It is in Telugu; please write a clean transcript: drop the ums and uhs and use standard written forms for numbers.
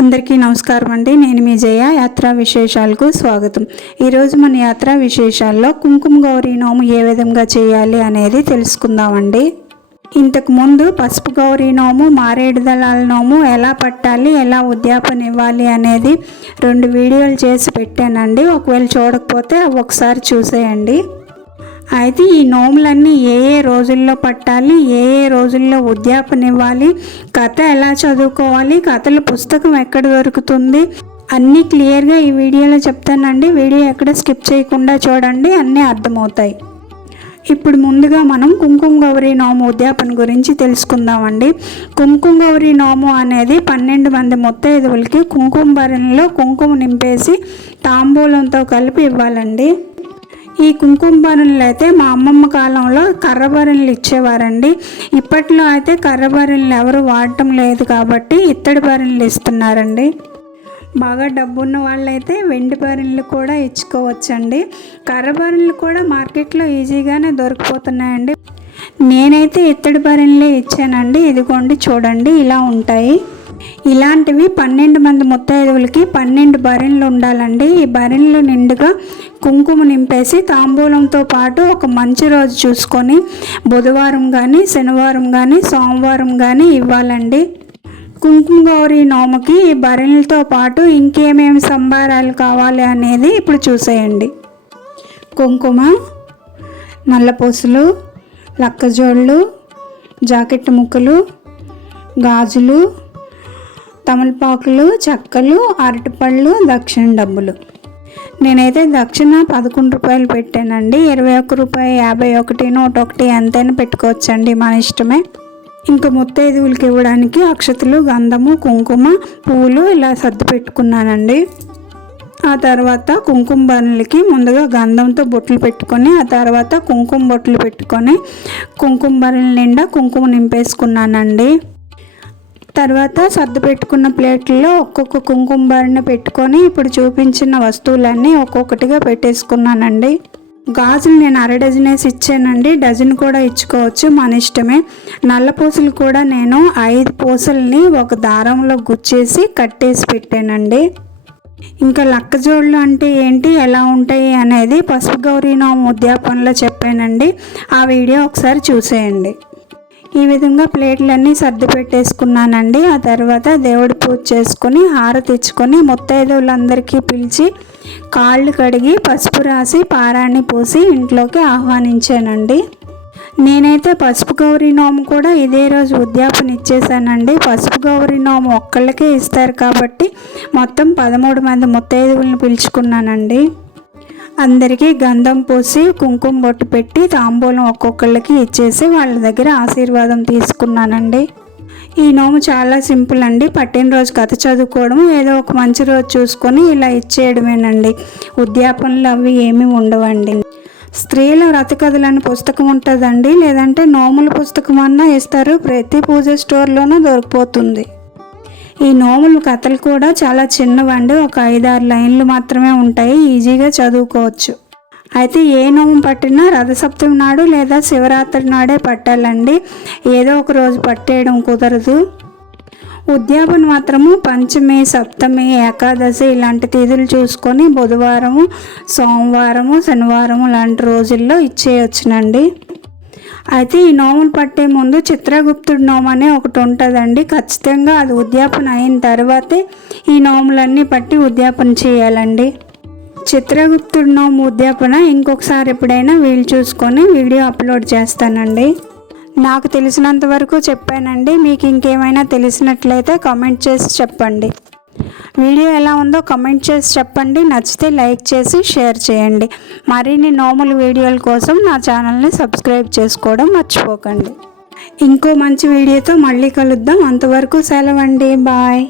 అందరికీ నమస్కారం అండి. నేను మీ జయ. యాత్రా విశేషాలకు స్వాగతం. ఈరోజు మన యాత్రా విశేషాల్లో కుంకుమ గౌరీ నోము ఏ విధంగా చేయాలి అనేది తెలుసుకుందామండి. ఇంతకు ముందు పసుపు గౌరీ నోము, మారేడు దళాల నోము ఎలా పట్టాలి, ఎలా ఉద్యాపన ఇవ్వాలి అనేది 2 వీడియోలు చేసి పెట్టానండి. ఒకవేళ చూడకపోతే ఒకసారి చూసేయండి. అయితే ఈ నోములన్నీ ఏ రోజుల్లో పట్టాలి, ఏ రోజుల్లో ఉద్యాపన ఇవ్వాలి, కథ ఎలా చదువుకోవాలి, కథల పుస్తకం ఎక్కడ దొరుకుతుంది అన్నీ క్లియర్గా ఈ వీడియోలో చెప్తానండి. వీడియో ఎక్కడ స్కిప్ చేయకుండా చూడండి, అన్నీ అర్థమవుతాయి. ఇప్పుడు ముందుగా మనం కుంకుమ గౌరీ నోము ఉద్యాపన గురించి తెలుసుకుందామండి. కుంకుమ గౌరీ నోము అనేది 12 మంది ముత్తైదువులకి కుంకుమ భరణిలో కుంకుమ నింపేసి తాంబూలంతో కలిపి ఇవ్వాలండి. ఈ కుంకుమ భరణులు అయితే మా అమ్మమ్మ కాలంలో కర్ర భరణులు ఇచ్చేవారండి. ఇప్పట్లో అయితే కర్ర భరణులు ఎవరు వాడటం లేదు కాబట్టి ఇత్తడి భరణులు ఇస్తున్నారండి. బాగా డబ్బున్న వాళ్ళైతే వెండి భరణులు కూడా ఇచ్చుకోవచ్చండి. కర్ర భరణులు కూడా మార్కెట్లో ఈజీగానే దొరికిపోతున్నాయండి. నేనైతే ఇత్తడి భరణులే ఇచ్చానండి. ఇదిగోండి చూడండి, ఇలా ఉంటాయి. ఇలాంటివి 12 మంది ముత్తైదువులకి 12 భరణులు ఉండాలండి. ఈ భరణులు నిండుగా కుంకుమ నింపేసి తాంబూలంతో పాటు ఒక మంచి రోజు చూసుకొని బుధవారం కానీ, శనివారం కానీ, సోమవారం కానీ ఇవ్వాలండి. కుంకుమ గౌరీ నోముకి ఈ భరణులతో పాటు ఇంకేమేమి సంబారాలు కావాలి అనేది ఇప్పుడు చూసేయండి. కుంకుమ, నల్లపూసలు, లక్కజోళ్ళు, జాకెట్ ముక్కలు, గాజులు, తమలపాకులు, చెక్కలు, అరటిపళ్ళు, దక్షిణ డబ్బులు. నేనైతే దక్షిణ 11 రూపాయలు పెట్టానండి. 21 రూపాయి, 51, 101 ఎంతైనా పెట్టుకోవచ్చండి, మన ఇష్టమే. ఇంకా ముత్తైదువులకి ఇవ్వడానికి అక్షతలు, గంధము, కుంకుమ, పువ్వులు ఇలా సర్ది పెట్టుకున్నానండి. ఆ తర్వాత కుంకుమ భరణులకి ముందుగా గంధంతో బొట్లు పెట్టుకొని, ఆ తర్వాత కుంకుమ బొట్లు పెట్టుకొని కుంకుమ భరణుల నిండా కుంకుమ నింపేసుకున్నానండి. తర్వాత సర్దు పెట్టుకున్న ప్లేట్లలో ఒక్కొక్క కుంకుమ భరణ పెట్టుకొని ఇప్పుడు చూపించిన వస్తువులన్నీ ఒక్కొక్కటిగా పెట్టేసుకున్నానండి. గాజులు నేను 1/2 డజనేసి ఇచ్చానండి. డజన్ కూడా ఇచ్చుకోవచ్చు, మన ఇష్టమే. నల్ల పూసలు కూడా నేను 5 పూసల్ని ఒక దారంలో గుచ్చేసి కట్టేసి పెట్టానండి. ఇంకా లక్కజోళ్ళు అంటే ఏంటి, ఎలా ఉంటాయి అనేది పసుపు గౌరీ నోము ఉద్యాపనలో చెప్పానండి. ఆ వీడియో ఒకసారి చూసేయండి. ఈ విధంగా ప్లేట్లన్నీ సర్ది పెట్టేసుకున్నానండి. ఆ తర్వాత దేవుడి పూజ చేసుకొని హారతి ఇచ్చుకొని ముత్తైదువులందరికీ పిలిచి కాళ్ళు కడిగి పసుపు రాసి పారాన్ని పూసి ఇంట్లోకి ఆహ్వానించానండి. నేనైతే పసుపు గౌరీ నోము కూడా ఇదే రోజు ఉద్యాపన ఇచ్చేసానండి. పసుపు గౌరీ నోము ఒక్కళ్ళకే ఇస్తారు కాబట్టి మొత్తం 13 మంది ముత్తైదువులను పిలుచుకున్నానండి. అందరికీ గంధం పూసి కుంకుమ బొట్టు పెట్టి తాంబూలం ఒక్కొక్కళ్ళకి ఇచ్చేసి వాళ్ళ దగ్గర ఆశీర్వాదం తీసుకున్నానండి. ఈ నోము చాలా సింపుల్ అండి. పట్టిన రోజు కథ చదువుకోవడం, ఏదో ఒక మంచి రోజు చూసుకొని ఇలా ఇచ్చేయడమేనండి. ఉద్యాపనలు అవి ఏమీ ఉండవండి. స్త్రీల వ్రత కథలని పుస్తకం ఉంటుందండి, లేదంటే నోముల పుస్తకం అన్నా ఇస్తారు. ప్రతి పూజ స్టోర్లోనూ దొరికిపోతుంది. ఈ నోముల కథలు కూడా చాలా చిన్నవండి, ఒక 5-6 లైన్లు మాత్రమే ఉంటాయి. ఈజీగా చదువుకోవచ్చు. అయితే ఏ నోము పట్టినా రథసప్తమి నాడు లేదా శివరాత్రి నాడే పట్టాలండి. ఏదో ఒక రోజు పట్టేయడం కుదరదు. ఉద్యాపన మాత్రము పంచమి, సప్తమి, ఏకాదశి ఇలాంటి తిథులు చూసుకొని బుధవారము, సోమవారము, శనివారము లాంటి రోజుల్లో ఇచ్చేయొచ్చునండి. అయితే ఈ నోములు పట్టే ముందు చిత్రగుప్తుడి నోము అనే ఒకటి ఉంటుందండి. ఖచ్చితంగా అది ఉద్యాపన అయిన తర్వాతే ఈ నోములన్నీ పట్టి ఉద్యాపన చేయాలండి. చిత్రగుప్తుడి నోము ఉద్యాపన ఇంకొకసారి ఎప్పుడైనా వీలు చూసుకొని వీడియో అప్లోడ్ చేస్తానండి. నాకు తెలిసినంత వరకు చెప్పానండి. మీకు ఇంకేమైనా తెలిసినట్లయితే కామెంట్ చేసి చెప్పండి. వీడియో ఎలా ఉందో కామెంట్ చేసి చెప్పండి. నచ్చితే లైక్ చేసి షేర్ చేయండి. మరిన్ని నోముల వీడియోల కోసం నా ఛానల్ని సబ్స్క్రైబ్ చేసుకోవడం మర్చిపోకండి. ఇంకో మంచి వీడియోతో మళ్ళీ కలుద్దాం. అంతవరకు సెలవండి. బాయ్.